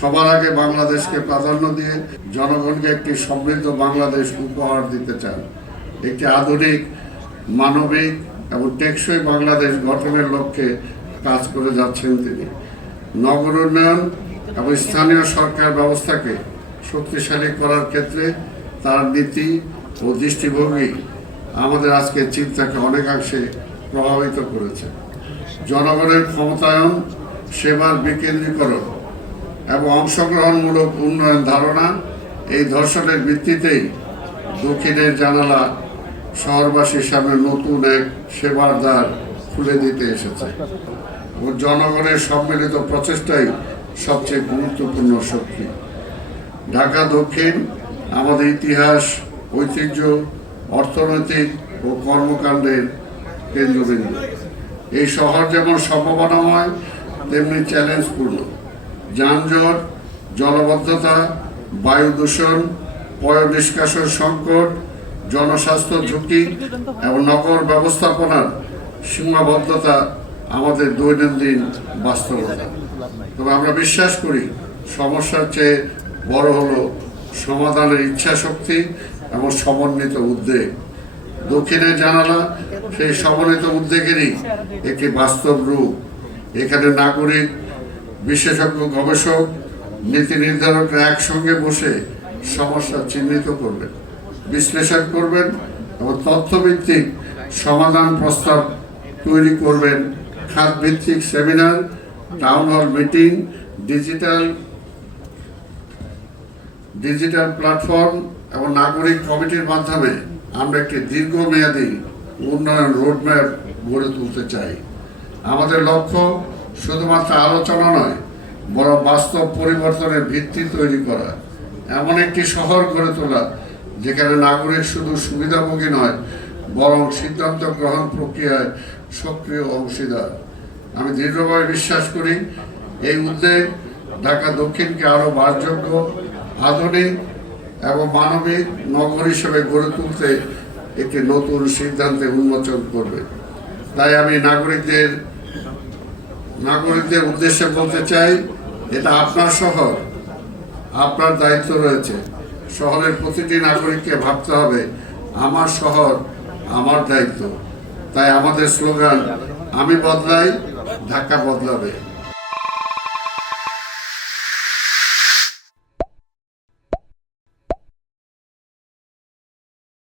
সবার আগে বাংলাদেশকে প্রাধান্য দিয়ে জনগণকে একটি সমৃদ্ধ বাংলাদেশ উপহার দিতে চান। একটি আধুনিক, মানবিক এবং টেকসই বাংলাদেশ গঠনের লক্ষ্যে কাজ করে যাচ্ছেন তিনি। নগর উন্নয়ন এবং স্থানীয় সরকার ব্যবস্থাকে শক্তিশালী করার ক্ষেত্রে তার নীতি ও দৃষ্টিভঙ্গি আমাদের আজকের চিন্তাকে অনেকাংশে প্রভাবিত করেছে। জনগণের ক্ষমতায়ন, সেবার বিকেন্দ্রীকরণ এবং অংশগ্রহণমূলক উন্নয়ন ধারণা, এই দর্শনের ভিত্তিতেই দক্ষিণের জানালা শহরবাসীর সামনে নতুন এক সেবার দ্বার খুলে দিতে এসেছে ও জনগণের সম্মিলিত প্রচেষ্টাই সবচেয়ে গুরুত্বপূর্ণ শক্তি। ঢাকা দক্ষিণ আমাদের ইতিহাস, ঐতিহ্য, অর্থনৈতিক ও কর্মকাণ্ডের কেন্দ্রবিন্দু। এই শহর যেমন সম্ভাবনাময় তেমনি চ্যালেঞ্জপূর্ণ। যানজট, জলবদ্ধতা, বায়ু দূষণ, পয় নিষ্কাশন সংকট, জনস্বাস্থ্য ঝুঁকি এবং নগর ব্যবস্থাপনার সীমাবদ্ধতা আমাদের দৈনন্দিন বাস্তবতা। তবে আমরা বিশ্বাস করি সমস্যার চেয়ে বড় হলো সমাধানের ইচ্ছাশক্তি এবং সমন্বিত উদ্যোগ। দক্ষিণের জানালা সেই সমন্বিত উদ্যোগেরই একটি বাস্তব রূপ। এখানে নাগরিক, বিশেষজ্ঞ, গবেষক, নীতি নির্ধারকরা একসঙ্গে বসে সমস্যা চিহ্নিত করবেন, বিশ্লেষণ করবেন এবং তথ্যভিত্তিক সমাধান প্রস্তাব তৈরি করবেন। খাতভিত্তিক seminar, town hall meeting, digital platform এবং নাগরিক কমিটির মাধ্যমে আমরা একটি দীর্ঘমেয়াদী উন্নয়ন রোডম্যাপ গড়ে তুলতে চাই। আমাদের লক্ষ্য শুধুমাত্র আলোচনা নয়, বরং বাস্তব পরিবর্তনের ভিত্তি তৈরি করা। এমন একটি শহর গড়ে তোলা যেখানে নাগরিক শুধু সুবিধাভোগী নয়, বরং সিদ্ধান্ত গ্রহণ প্রক্রিয়ায় সক্রিয় অংশীদার। আমি দৃঢ়ভাবে বিশ্বাস করি এই উদ্যোগ ঢাকা দক্ষিণকে আরও বাসযোগ্য, আধুনিক এবং মানবিক নগর হিসেবে গড়ে তুলতে একটি নতুন সিদ্ধান্তে উন্মোচন করবে। তাই আমি নাগরিকদের উদ্দেশ্যে বলতে চাই, এটা আপনার শহর, আপনার দায়িত্ব রয়েছে। শহরের প্রতিটি নাগরিককে ভাবতে হবে আমার শহর, আমার দায়িত্ব। তাই আমাদের স্লোগান, আমি বদলাই, ঢাকা বদলাবে।